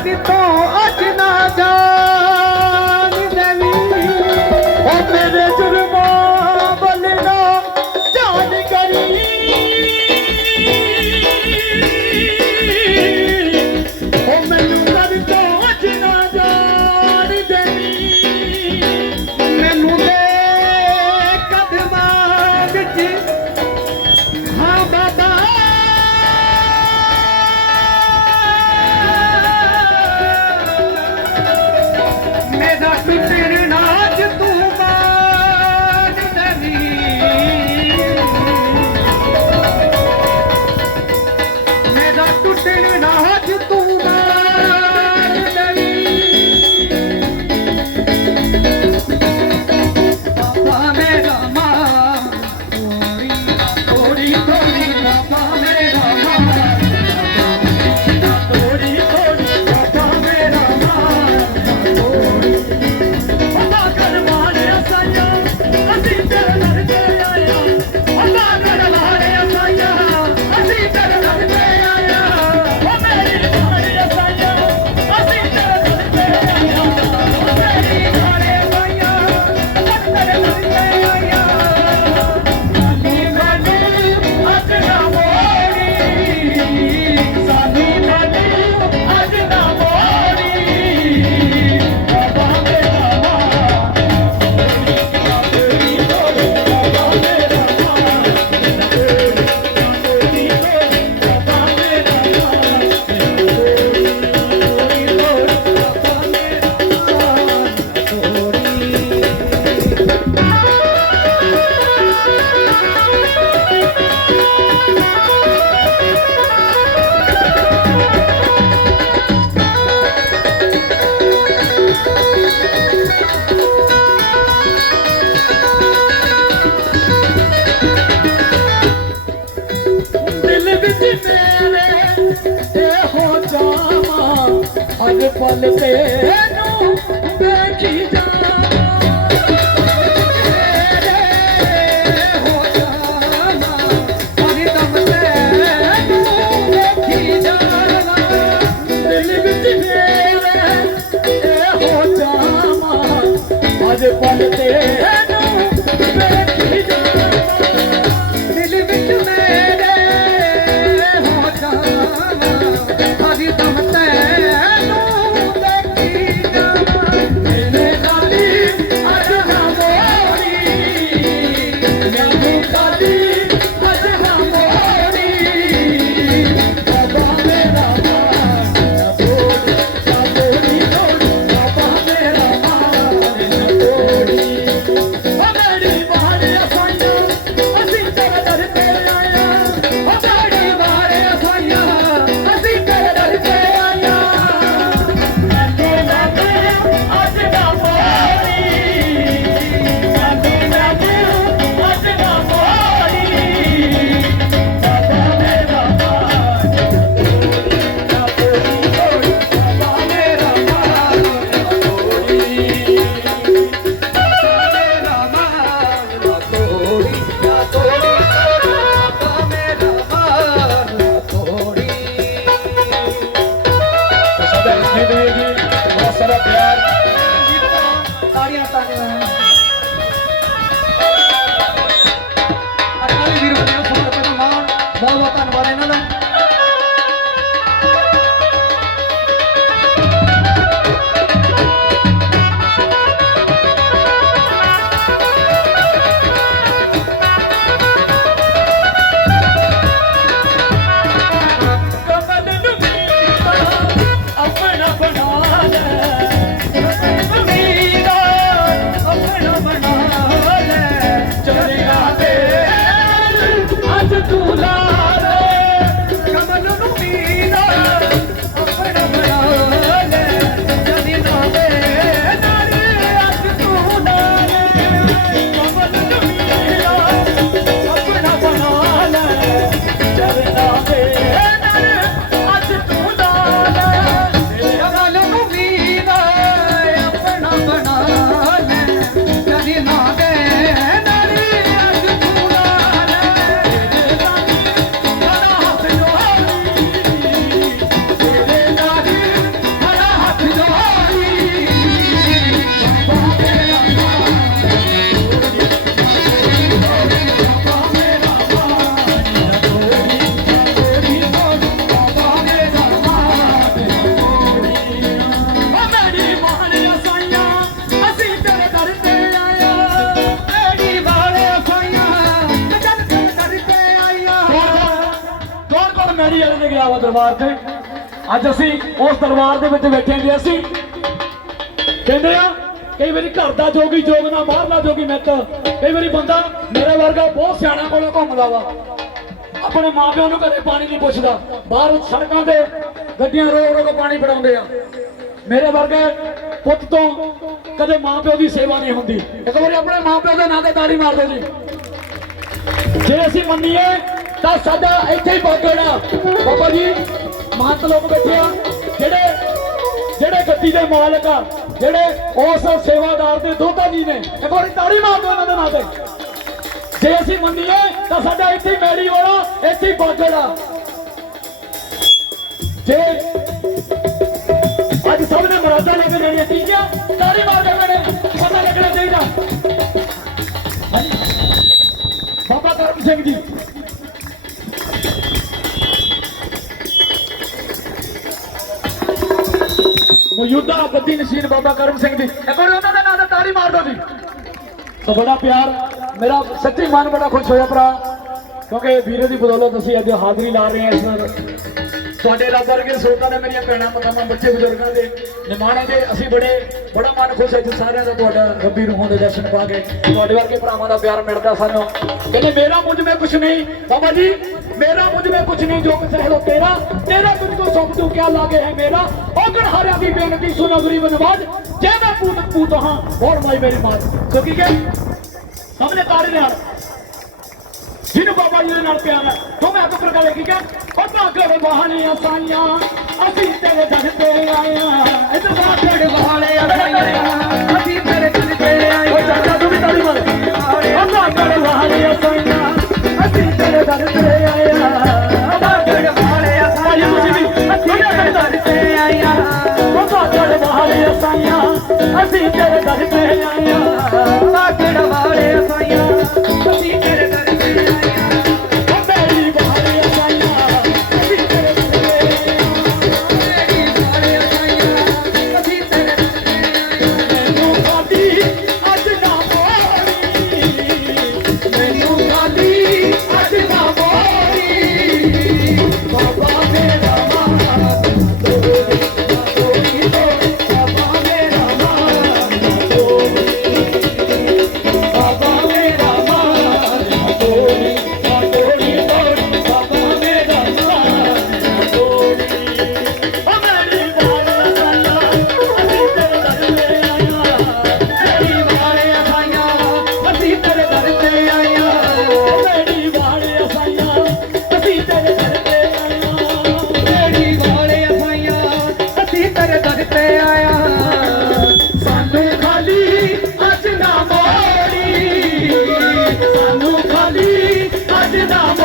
sabe tom. ਹਰ ਪਲ ਦਰਬਾਰ ਤੇ। ਅੱਜ ਅਸੀਂ ਉਸ ਦਰਬਾਰ ਦੇ ਵਿੱਚ ਬੈਠੇ ਹਾਂ ਅਸੀਂ। ਕਹਿੰਦੇ ਆ, ਕਈ ਵਾਰੀ ਘਰ ਦਾ ਜੋਗੀ ਜੋਗ ਨਾ ਬਾਹਰਲਾ ਜੋਗੀ ਮਿੱਤ। ਕਈ ਵਾਰੀ ਬੰਦਾ ਮੇਰੇ ਵਰਗਾ ਬਹੁਤ ਸਿਆਣਾ ਕੋਲੋਂ ਘੁੰਮਦਾ ਵਾ। ਆਪਣੇ ਮਾਪਿਆਂ ਨੂੰ ਕਦੇ ਪਾਣੀ ਨਹੀਂ ਪੁੱਛਦਾ। ਬਾਹਰ ਸੜਕਾਂ ਤੇ ਗੱਡੀਆਂ ਰੋ ਰੋ ਕੇ ਪਾਣੀ ਫੜਾਉਂਦੇ ਆ। ਮੇਰੇ ਵਰਗੇ ਪੁੱਤ ਤੋਂ ਕਦੇ ਮਾਪਿਓ ਦੀ ਸੇਵਾ ਨਹੀਂ ਹੁੰਦੀ। ਇੱਕ ਵਾਰੀ ਆਪਣੇ ਮਾਪਿਓ ਦੇ ਨਾਂ ਤੇ ਤਾੜੀ ਮਾਰ ਦਿਓ ਜੀ। ਜੇ ਅਸੀਂ ਮੰਨੀਏ ਤਾਂ ਸਾਡਾ ਇੱਥੇ ਹੀ ਬਾਗੜਾ ਬਾਬਾ ਜੀ, ਮਹੰਤ ਲੋਕ ਬੈਠੇ ਆ। ਜਿਹੜੇ ਜਿਹੜੇ ਗੱਦੀ ਦੇ ਮਾਲਕ ਆ, ਜਿਹੜੇ ਉਸ ਸੇਵਾਦਾਰ ਦੇ ਦੋਤਾ ਜੀ ਨੇ, ਇੱਕ ਵਾਰੀ ਤਾੜੀ ਮਾਰ ਦਿਓ ਉਹਨਾਂ ਦੇ ਨਾਂ ਤੇ। ਜੇ ਅਸੀਂ ਮੰਨੀਏ, ਤਾਂ ਸਾਡਾ ਇੱਥੇ ਹੀ ਮੈਰੀ ਇੱਥੇ ਹੀ ਬਾਗੜਾ ਜੇ ਅੱਜ ਸਭ ਨੇ ਮਰਾਦਾ ਲੈ ਕੇ ਦੇਣੀ, ਠੀਕ ਆ? ਤਾੜੀ ਮਾਰ ਦੇ ਮੈਨੇ ਪਤਾ ਲੱਗਣਾ ਚਾਹੀਦਾ। ਬਾਬਾ ਧਰਮ ਸਿੰਘ ਜੀ ਮੌਜੂਦਾ ਬੱਦੀ ਨਸ਼ੀਨ ਬਾਬਾ ਕਰਮ ਸਿੰਘ ਦੀ ਇੱਕ ਵਾਰ ਉਹਨਾਂ ਦੇ ਨਾਂ ਤੇ ਮਾਰ ਦਿਓ ਜੀ। ਸੋ ਬੜਾ ਪਿਆਰ। ਮੇਰਾ ਸੱਚੀ ਮਨ ਬੜਾ ਖੁਸ਼ ਹੋਇਆ ਭਰਾ। ਕਿਉਂਕਿ ਵੀਰੇ ਦੀ ਬਦੌਲਤ ਅਸੀਂ ਅੱਜ ਹਾਜ਼ਰੀ ਲਾ ਰਹੇ ਹਾਂ ਇਸ ਨਾਲ। ਤੁਹਾਡੇ ਲੱਗ ਕਰਕੇ ਸੋਤਾਂ ਨੇ ਮੇਰੀਆਂ ਭੈਣਾਂ ਮਤਾਂ ਬੱਚੇ, ਬਜ਼ੁਰਗਾਂ ਦੇ ਨਿਮਾਣੇ ਦੇ ਅਸੀਂ ਬੜੇ, ਬੜਾ ਮਨ ਖੁਸ਼ ਹੈ ਜੀ ਸਾਰਿਆਂ ਦਾ ਤੁਹਾਡਾ ਰੱਬੀ ਰੂਹਾਂ ਦੇ ਦਰਸ਼ਨ ਪਾ ਕੇ। ਤੁਹਾਡੇ ਵਰਗੇ ਭਰਾਵਾਂ ਦਾ ਪਿਆਰ ਮਿਲਦਾ ਸਾਨੂੰ। ਕਹਿੰਦੇ, ਮੇਰਾ ਮੁਝ ਮੈਂ ਕੁਛ ਨਹੀਂ। ਬਾਬਾ ਜੀ मेरा मुझ में कुछ नहीं जो कुछ है लो तेरा तेरा तुझको सौंप दूं क्या लागे है मेरा औगण हारिया दी बेनती सुनो गरीब नवाज जे मैं पूत पूत हां और माई मेरी मां तो की के ਸਾਹਮਣੇ ਤਾਰੇ ਨਾਲ ਜਿਹਨੂੰ ਬਾਬਾ ਜੀ ਦੇ ਨਾਲ ਪਿਆਰ ਹੈ ਤੂੰ ਮੈਂ ਅਕਬਰ ਕਰੇ ਕੀ ਕਹਿ ਉਹ ਭਾਗੜ ਬਹਾਨੀਆਂ ਸਾਈਆਂ ਅਸੀਂ ਤੇਰੇ ਦਰ ਤੇ ਆਇਆ ਇਹ ਤਾਂ ਭਾਗੜ ਬਹਾਨੀਆਂ ਸਾਈਆਂ ਅਸੀਂ ਤੇਰੇ ਦਰ ਤੇ ਆਇਆ ਉਹ ਚਾਚਾ ਤੂੰ ਵੀ ਤਾੜੀ ਮਾਰ ਉਹ ਭਾਗੜ ਬਹਾਨੀਆਂ ਆਇਆ ਸਾਨੂੰ ਖਾਲੀ ਅੱਜ ਦਾ